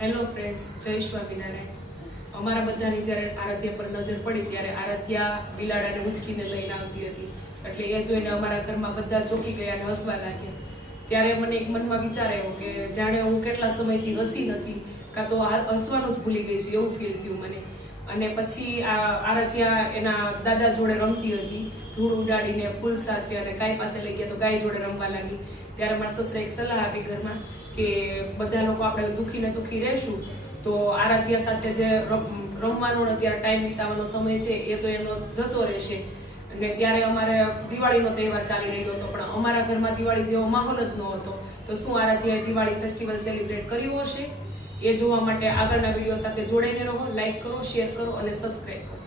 Hello friends, જય સ્વામિનારાયણ. અમારા બધાની જ્યારે આરાધ્યા પર નજર પડી ત્યારે આરાધ્યા બિલાડાને ઉંચકીને લઈને આવતી હતી. એટલે એ જોઈને અમારા ઘરમાં બધા ચોંકી ગયા અને હસવા લાગ્યા. ત્યારે મને એક મનમાં વિચાર આવ્યો કે જાણે હું કેટલા સમયથી હસી નથી, કાં તો હસવાનું જ ભૂલી ગઈ છું એવું ફીલ થયું મને. અને પછી આ આરાધ્યા એના દાદા જોડે રમતી હતી, ધૂળ ઉડાડીને ફૂલ સાથે, અને ગાય પાસે લઈ ગયા તો ગાય જોડે રમવા લાગી. ત્યારે મારા સસરાએ એક સલાહ આપી ઘરમાં કે બધા લોકો આપણે દુઃખી ને દુઃખી રહેશું તો આરાધ્યા સાથે જે રમવાનો ને ત્યારે ટાઈમ વિતાવવાનો સમય છે એ તો એનો જતો રહેશે. અને ત્યારે અમારે દિવાળીનો તહેવાર ચાલી રહ્યો હતો, પણ અમારા ઘરમાં દિવાળી જેવો માહોલ જ ન હતો. તો શું આરાધ્યાએ દિવાળી ફેસ્ટિવલ સેલિબ્રેટ કર્યું હશે? એ જોવા માટે આગળના વિડીયો સાથે જોડાઈને રહો. લાઈક કરો, શેર કરો અને સબસ્ક્રાઈબ કરો.